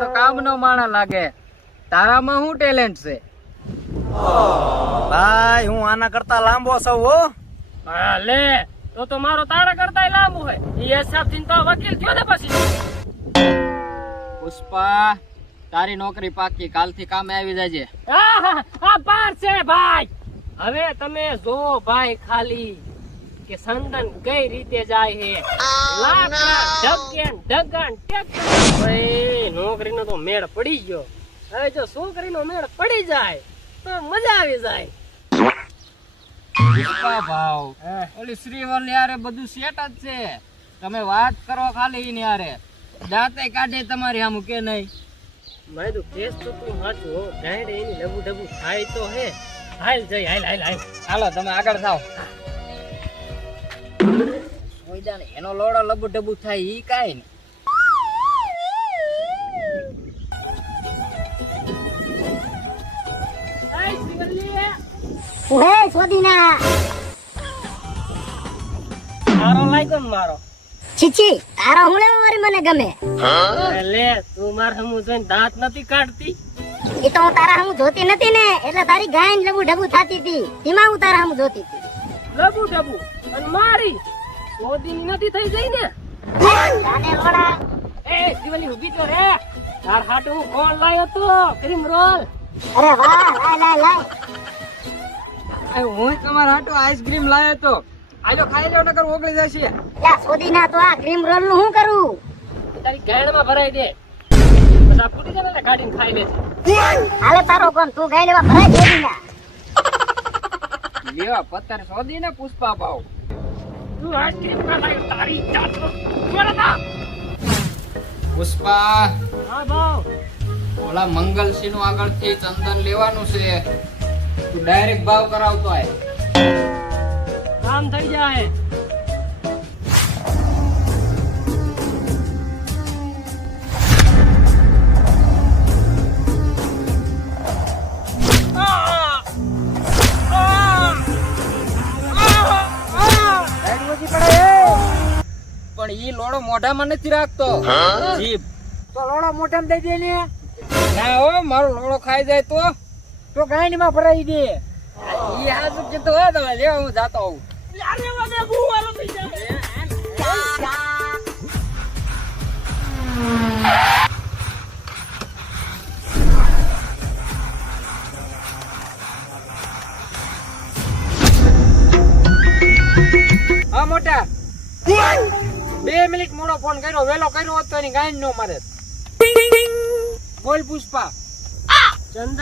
તો કામનો માણા લાગે. તારામાં શું ટેલેન્ટ છે? ભાઈ હું આના કરતા લાંબો છું હો. હા લે, તો મારો તારા કરતા લાંબો હોય. એ હિસાબથી તો વકીલ થયો ને પછી. પુષ્પા, તારી નોકરી પાકી. કાલથી કામે આવી જાજે. આ પાર છે ભાઈ. હવે તમે જો ભાઈ ખાલી કે સંદન કઈ રીતે જાય છે. ઢગન ભાઈ નોકરીનો તો મેળ પડી ગયો. હવે જો છોકરીનો મેળ પડી જાય તો મજા આવી જાય. પુષ્પા ભાવ, ઓલી શ્રીવલ યારે બધું સેટ જ છે. તમે વાત કરો ખાલી એની યારે. દાંતે કાઢે તમારી આમ કે નહીં? મેં તો કેસ તો તું હાચું હો. ગાંડે એની લબુ ડબુ થાય તો હે. હાલ જઈ હાલ. હાલો તમે આગળ થાવ. સોયદાને એનો લોડો લબુ ડબુ થાય ઈ કાઈ નહીં. સોદીના મારો લાગ્યો ને મારો. છીછી તારો હું લેવા મારી મને ગમે. લે તું માર હમું જોઈને દાંત નથી કાઢતી. એ તો હું તારા હમું જોતી નથી ને, એટલે તારી ગાયન લબુ ડબુ થાતી હતી. એમાં હું તારા હમું જોતી હતી. લબુ ડબુ અને મારી સોદીની નથી થઈ જઈ ને. રાને લોડા એ શિવલી ઊભી તો રે. તાર હાટુ હું કોણ લાયો તો ક્રીમ રોલ. અરે વાહ, લાય હું તમારા હાટુ આઈસ્ક્રીમ લાવ્યો તો. આજો ખાઈ લો નકર ઓગળી જશે. લા સોદીના તો આ ક્રીમ રોલ નું શું કરું? તારી ગાયણમાં ભરાઈ દે. બસ આ ફૂટી જાય ને કાઢીને ખાઈ લે. હાલે તારો કોણ તું ગાય લેવા ભરાય સોદીના. લેવા પત્તર સોદી ને પુષ્પા ભાવ. તું આઈસ્ક્રીમ કા લાયો તારી જાત નો. બોલતા પુષ્પા, હા ભાવ. ઓલા મંગલસિંહ નું આગળથી ચંદન લેવાનું છે. તું ડાયરેક્ટ ભાવ કરાવતો આય. કામ થઈ જાય. પણ ઈ લોડો મોઢામાં નથી રાખતો. જીભ તો લોડા મોઢામાં દઈ દે ને. ના હો, મારો લોડો ખાઈ જાય તો ગાયનમાં ભરાઈ દે. ઈ હાજુ કીધું હો. તમે લેવા હું જાતો આવું. અરે વાગે બુવારો થઈ જાય. હા મોટા, 2 મિનિટ મોડો ફોન કર્યો. વેલો કર્યો હોત તો એની ગાય નો મારે. બોલ પુષ્પા. ચંદ